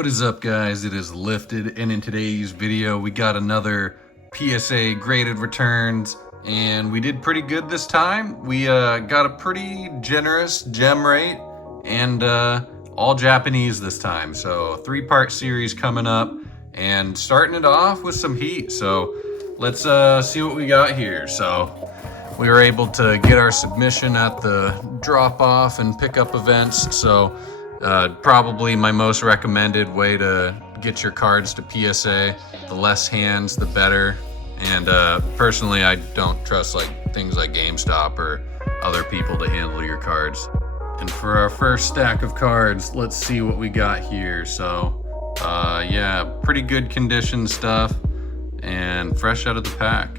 What is up, guys? It is Lifted, and in today's video we got another PSA graded returns, and we did pretty good this time. We got a pretty generous gem rate, and all Japanese this time. So 3-part series coming up, and starting it off with some heat. So let's see what we got here. So we were able to get our submission at the drop-off and pickup events. So probably my most recommended way to get your cards to PSA. The less hands, the better. And personally, I don't trust things like GameStop or other people to handle your cards. And for our first stack of cards, let's see what we got here. So yeah, pretty good condition stuff and fresh out of the pack.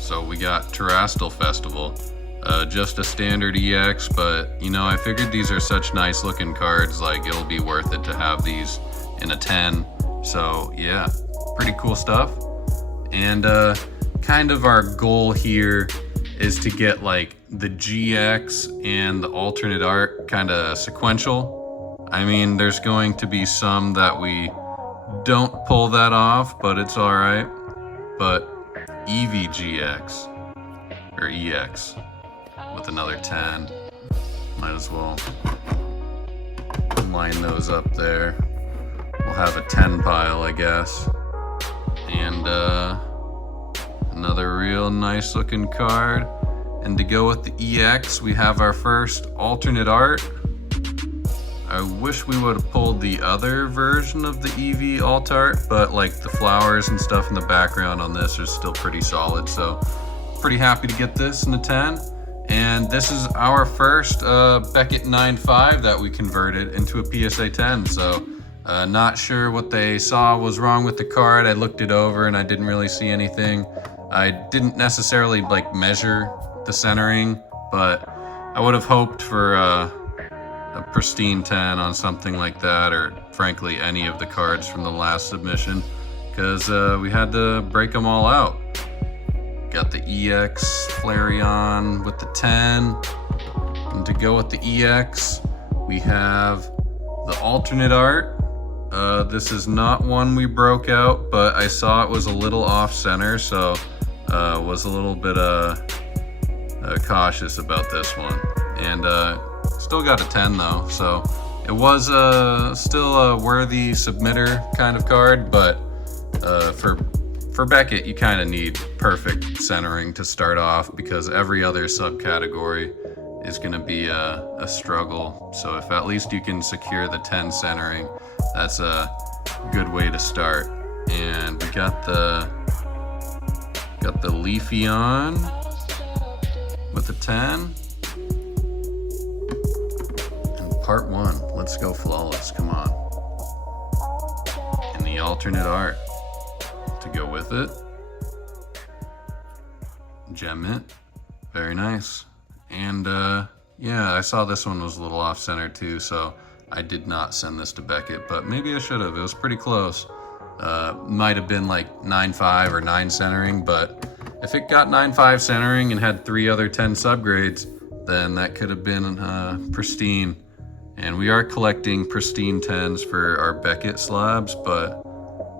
So we got Terastal Festival. Just a standard EX, but you know, I figured these are such nice looking cards, like it'll be worth it to have these in a 10. So yeah, pretty cool stuff. And kind of our goal here is to get like the GX and the alternate art kind of sequential. I mean, there's going to be some that we don't pull that off, but it's all right. But EVGX or EX with another 10, might as well line those up there. We'll have a 10 pile, I guess. And another real nice looking card. And to go with the EX, we have our first alternate art. I wish we would have pulled the other version of the EV alt art, but like the flowers and stuff in the background on this are still pretty solid. So pretty happy to get this in the 10. And this is our first Beckett 9.5 that we converted into a PSA 10. So not sure what they saw was wrong with the card. I looked it over and I didn't really see anything. I didn't necessarily measure the centering, but I would have hoped for a pristine 10 on something like that, or frankly any of the cards from the last submission, because we had to break them all out. Got the EX Flareon with the 10. And to go with the EX, we have the alternate art. This is not one we broke out, but I saw it was a little off center, so was a little bit cautious about this one. And still got a 10 though, so it was still a worthy submitter kind of card, but for Beckett, you kind of need perfect centering to start off, because every other subcategory is going to be a struggle. So if at least you can secure the 10 centering, that's a good way to start. And we got the Leafeon with a 10. And part 1, let's go flawless, come on. And the alternate art to go with it. Gem Mint, very nice. And yeah, I saw this one was a little off center too, so I did not send this to Beckett, but maybe I should have. It was pretty close. Might have been like 9.5 or 9 centering, but if it got 9.5 centering and had 3 other 10 subgrades, then that could have been pristine. And we are collecting pristine 10s for our Beckett slabs, but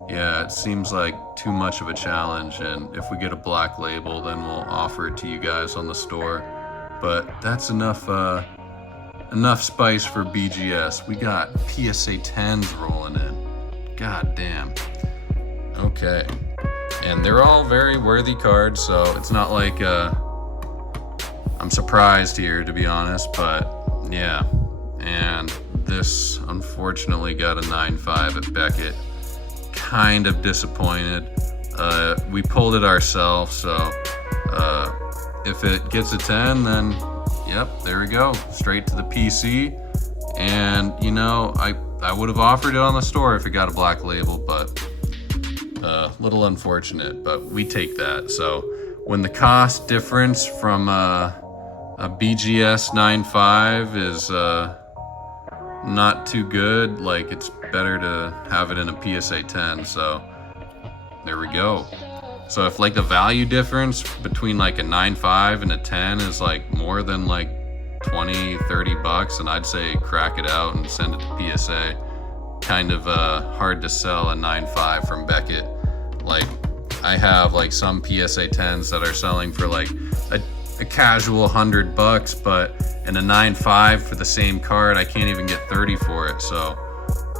yeah, it seems like too much of a challenge, and if we get a black label, then we'll offer it to you guys on the store. But that's enough spice for BGS. We got PSA 10s rolling in. God damn. Okay. And they're all very worthy cards, so it's not like I'm surprised here, to be honest, but yeah. And this unfortunately got a 9.5 at Beckett. Kind of disappointed. We pulled it ourselves, so if it gets a 10, then yep, there we go, straight to the PC. And you know, I would have offered it on the store if it got a black label, but little unfortunate, but we take that. So when the cost difference from a BGS 9.5 is not too good, like it's better to have it in a PSA 10. So there we go. So if like the value difference between like a 9.5 and a 10 is like more than like 20-30 bucks, and I'd say crack it out and send it to PSA. kind of hard to sell a 9.5 from Beckett. Like, I have like some PSA 10s that are selling for like a casual $100, but in a 9.5 for the same card, I can't even get 30 for it. So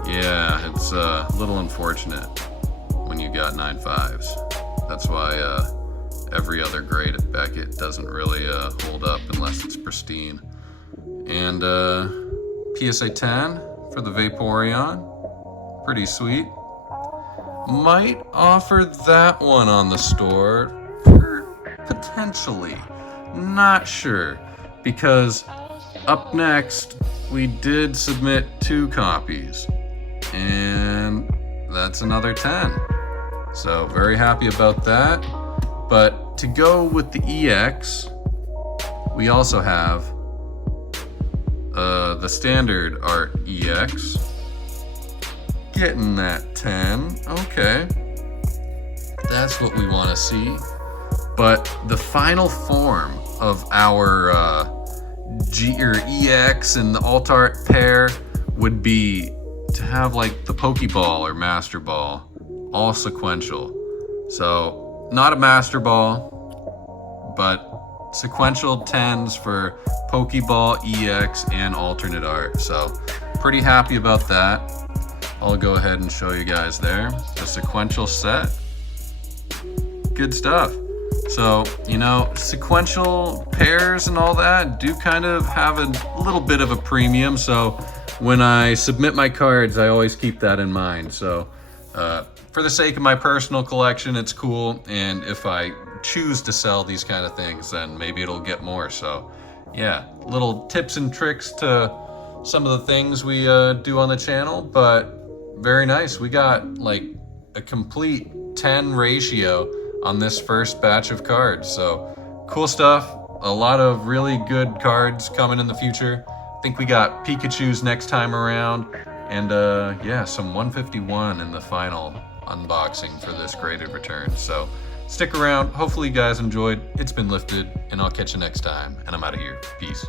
yeah, it's a little unfortunate when you got 9.5s. That's why every other grade at Beckett doesn't really hold up unless it's pristine. And PSA 10 for the Vaporeon, pretty sweet. Might offer that one on the store, potentially, not sure, because up next we did submit 2 copies, and that's another 10. So very happy about that. But to go with the EX, we also have the standard art EX. Getting that 10, okay. That's what we want to see. But the final form of our EX and the alt art pair would be to have like the Pokeball or Master Ball all sequential. So not a Master Ball, but sequential 10s for Pokeball, EX, and alternate art. So pretty happy about that. I'll go ahead and show you guys there. The sequential set. Good stuff. So, you know, sequential pairs and all that do kind of have a little bit of a premium. So when I submit my cards, I always keep that in mind. So for the sake of my personal collection, it's cool. And if I choose to sell these kind of things, then maybe it'll get more. So yeah, little tips and tricks to some of the things we do on the channel, but very nice. We got like a complete 10 ratio on this first batch of cards. So cool stuff. A lot of really good cards coming in the future. I think we got Pikachu's next time around, and yeah, some 151 in the final unboxing for this graded return. So stick around. Hopefully you guys enjoyed. It's been lifted, and I'll catch you next time. And I'm out of here. Peace.